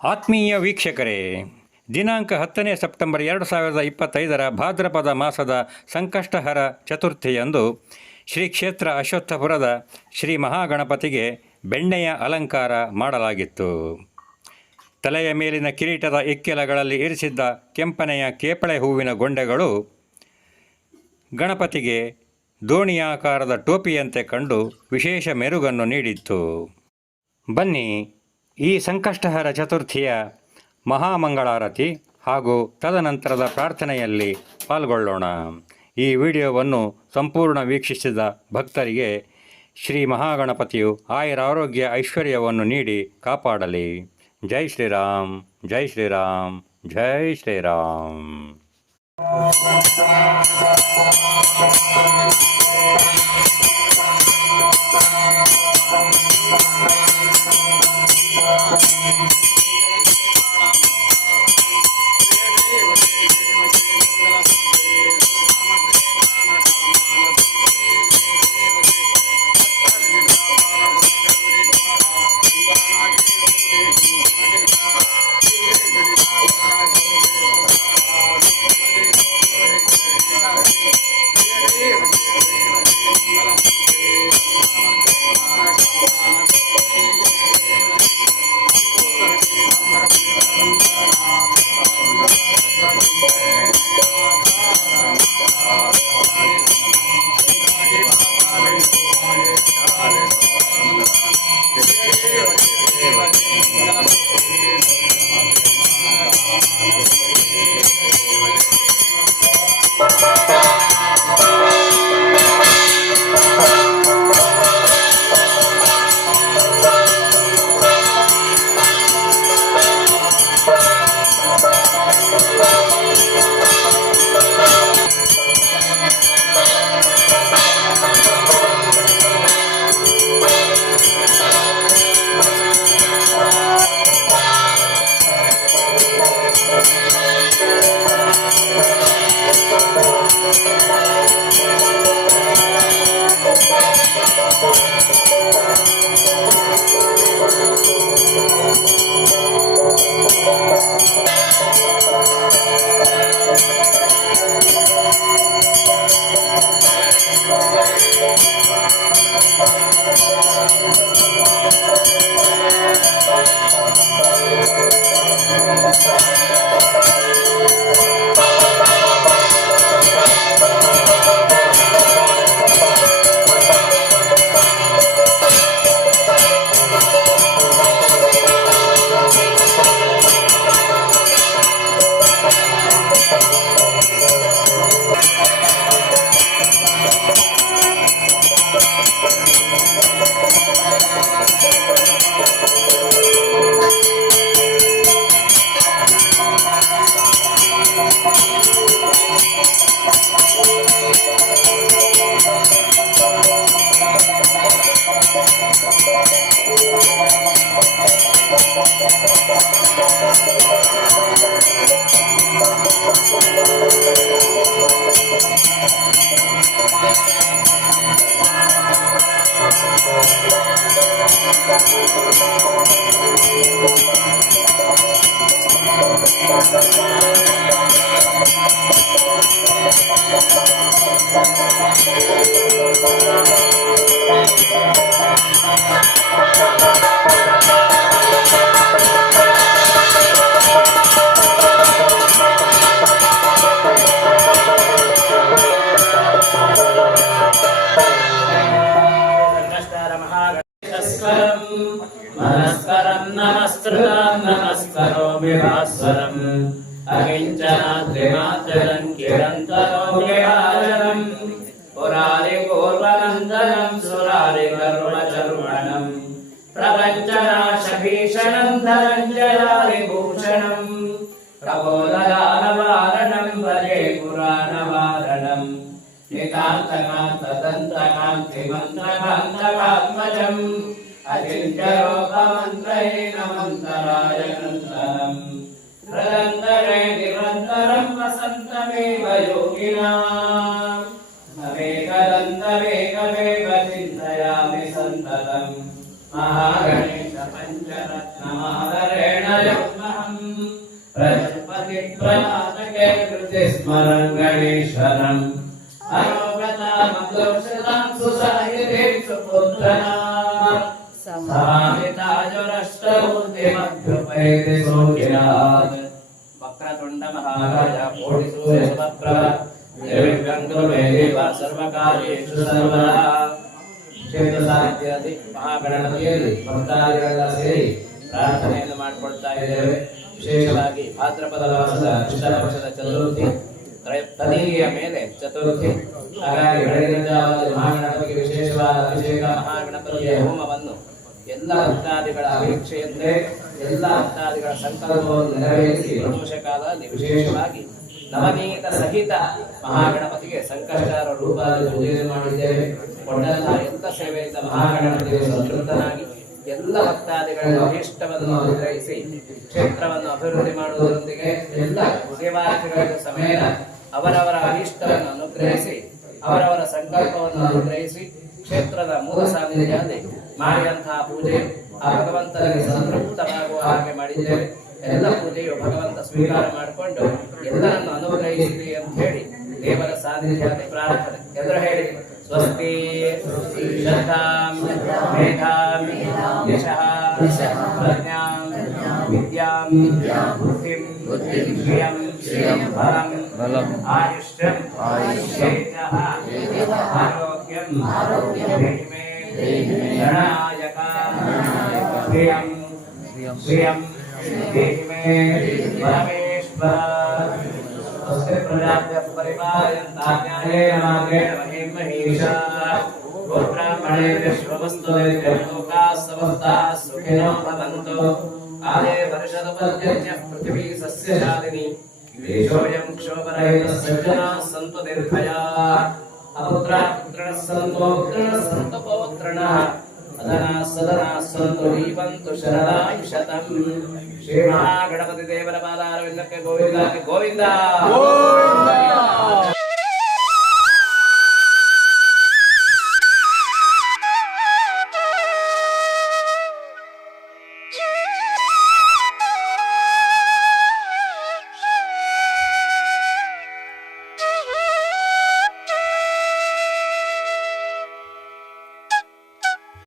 ಆತ್ಮೀಯ ವೀಕ್ಷಕರೇ, ದಿನಾಂಕ 10ನೇ ಸೆಪ್ಟೆಂಬರ್ 2025 ಭಾದ್ರಪದ ಮಾಸದ ಸಂಕಷ್ಟಹರ ಚತುರ್ಥಿಯಂದು ಶ್ರೀ ಕ್ಷೇತ್ರ ಅಶ್ವತ್ಥಪುರದ ಶ್ರೀ ಮಹಾಗಣಪತಿಗೆ ಬೆಣ್ಣೆಯ ಅಲಂಕಾರ ಮಾಡಲಾಗಿತ್ತು. ತಲೆಯ ಮೇಲಿನ ಕಿರೀಟದ ಇಕ್ಕೆಲಗಳಲ್ಲಿ ಇರಿಸಿದ್ದ ಕೆಂಪನೆಯ ಕೇಪಳೆ ಹೂವಿನ ಗೊಂಡೆಗಳು ಗಣಪತಿಗೆ ದೋಣಿಯಾಕಾರದ ಟೋಪಿಯಂತೆ ಕಂಡು ವಿಶೇಷ ಮೆರುಗನ್ನು ನೀಡಿತ್ತು. ಬನ್ನಿ, ಈ ಸಂಕಷ್ಟಹರ ಚತುರ್ಥಿಯ ಮಹಾಮಂಗಳಾರತಿ ಹಾಗೂ ತದನಂತರದ ಪ್ರಾರ್ಥನೆಯಲ್ಲಿ ಪಾಲ್ಗೊಳ್ಳೋಣ. ಈ ವಿಡಿಯೋವನ್ನು ಸಂಪೂರ್ಣ ವೀಕ್ಷಿಸಿದ ಭಕ್ತರಿಗೆ ಶ್ರೀ ಮಹಾಗಣಪತಿಯು ಆಯುರಾರೋಗ್ಯ ಐಶ್ವರ್ಯವನ್ನು ನೀಡಿ ಕಾಪಾಡಲಿ. ಜೈ ಶ್ರೀರಾಮ್, ಜೈ ಶ್ರೀರಾಮ್, ಜೈ ಶ್ರೀರಾಮ್. नमस्करोमि भास्वरम् अकिञ्चनाद्रिमात्रं किरन्तरोऽव्यभाजनम् पुरारिपूर्वनन्दनं सुरारिकरुणचर्वणम् प्रपञ्चनाशभीषणं धनञ्जयारिभूषणम् प्रबोधगानवारणं भजे पुराणवारणम् नितान्तकान्तदन्तकान्तिमन्त्रकान्तकात्मजम् अचिन्त्यरूपमन्त्रेण मन्त्रायकन्तरम् प्रदन्तरे निरन्तरं वसन्तमेव योगिनाम् अमेकदन्तमेकमेव चिन्तयामि सन्ततम् महागणेश पञ्चरत्नमादरेण प्रजपतिप्रभातके कृतिस्मरन् गणेश्वरम् अरोगतामग्लौषधां सुसाहितीं सुपुत्रनाम् सामिताजुरष्टमूर्तिमभ्युपैति सूर्यात् वक्रतुण्ड महाराज कोटिसूर्यसमप्रभ सर्वकार्येषु सर्वदा ಕ್ಷೇತ್ರ ಸಾಹಿತ್ಯಾದಿ ಮಹಾಗಣಪತಿಯಲ್ಲಿ ಭಕ್ತಾದಿಗಳೆಲ್ಲ ಸೇರಿ ಪ್ರಾರ್ಥನೆಯನ್ನು ಮಾಡಿಕೊಳ್ತಾ ಇದ್ದೇವೆ. ವಿಶೇಷವಾಗಿ ಭಾದ್ರಪದ ಮಾಸದ ಕೃಷ್ಣ ಪಕ್ಷದ ಚತುರ್ಥಿ, ತದೀಯ ಮೇಲೆ ಚತುರ್ಥಿ. ಹಾಗಾಗಿ ಬೆಳಗಿನ ಜಾವದಲ್ಲಿ ಮಹಾಗಣಪತಿಗೆ ವಿಶೇಷವಾದ ಅಭಿಷೇಕ, ಮಹಾಗಣಪತಿಯ ಹೋಮವನ್ನು ಎಲ್ಲ ಭಕ್ತಾದಿಗಳ ಅಪೇಕ್ಷೆಯಂತೆ ಎಲ್ಲ ಭಕ್ತಾದಿಗಳ ಸಂಕಲ್ಪವನ್ನು ನೆರವೇರಿಸಿ ಪ್ರದೋಷ ಕಾಲದಲ್ಲಿ ವಿಶೇಷವಾಗಿ ನವನೀತ ಸಹಿತ ಮಹಾಗಣಪತಿಗೆ ಸಂಕಷ್ಟಹರ ರೂಪದಲ್ಲಿ ಪೂಜೆಯನ್ನು ಮಾಡಿದ್ದೇವೆ. ಕೊಂಡೆಲ್ಲ ಎಲ್ಲ ಸೇವೆಯಿಂದ ಮಹಾಗಣಪತಿಗೆ ಸಂತೃಪ್ತನಾಗಿ ಎಲ್ಲ ಭಕ್ತಾದಿಗಳ ಅಭೀಷ್ಟವನ್ನು ಅನುಗ್ರಹಿಸಿ ಕ್ಷೇತ್ರವನ್ನು ಅಭಿವೃದ್ಧಿ ಮಾಡುವುದರೊಂದಿಗೆ ಎಲ್ಲ ಸೇವಾರ್ಥಿಗಳಿಗೂ ಸಮೇತ ಅವರವರ ಅಭೀಷ್ಟವನ್ನು ಅನುಗ್ರಹಿಸಿ ಅವರವರ ಸಂಕಲ್ಪವನ್ನು ಅನುಗ್ರಹಿಸಿ ಕ್ಷೇತ್ರದ ಮೂಲ ಸಾನ್ನಿಧ್ಯದಲ್ಲಿ ಮಾಡಿದಂತಹ ಪೂಜೆ ಆ ಭಗವಂತನಿಗೆ ಸಂತೃಪ್ತವಾಗುವ ಹಾಗೆ ಮಾಡಿದ್ದೇವೆ. ಎಲ್ಲ ಪೂಜೆಯು ಭಗವಂತ ಸ್ವೀಕಾರ ಮಾಡಿಕೊಂಡು ಎಲ್ಲರನ್ನು ಅನುಗ್ರಹಿಸಲಿ ಅಂತ ಹೇಳಿ ದೇವರ ಸಾನ್ನಿಧ್ಯದಲ್ಲಿ ಪ್ರಾರ್ಥನೆ. ಎಲ್ಲರೂ ಹೇಳಿ ಸ್ವಸ್ತಿ ಶ್ರದ್ಧಾಂ ಮೇಧಾಂ ಯಶಃ ಪ್ರಜ್ಞಾಂ ವಿದ್ಯಾಂ ಬುದ್ಧಿಂ ಶ್ರಿಯಂ ಬಲಂ ಆಯುಷ್ಯಂ ತೇಜಃ ಆರೋಗ್ಯಂ ದೇಹಿ ಮೇ ಗಣಾಯಕ ಶ್ರಿಯಂ देहि मे परमेश्वर स्वस्ति प्रजाभ्यः परिपालयन्तां न्यायेन मार्गेण महीं महिषाः गोब्राह्मणेभ्यः शुभमस्तु नित्यं लोकाः समस्ताः सुखिनो भवन्तु आदे वर्षदुपद्यन्यः पृथिवी सस्यशालिनी देशोऽयं क्षोभरहितः सज्जनाः सन्तु निर्भयाः अपुत्राः पुत्रिणः सन्तु पुत्रिणः सन्तु पौत्रिणः अदना सदना संतु जीवन्तु शरदां शतं श्री महागणपति देवर पादारविन्दಕ್ಕೆ ಗೋವಿಂದ ಗೋವಿಂದ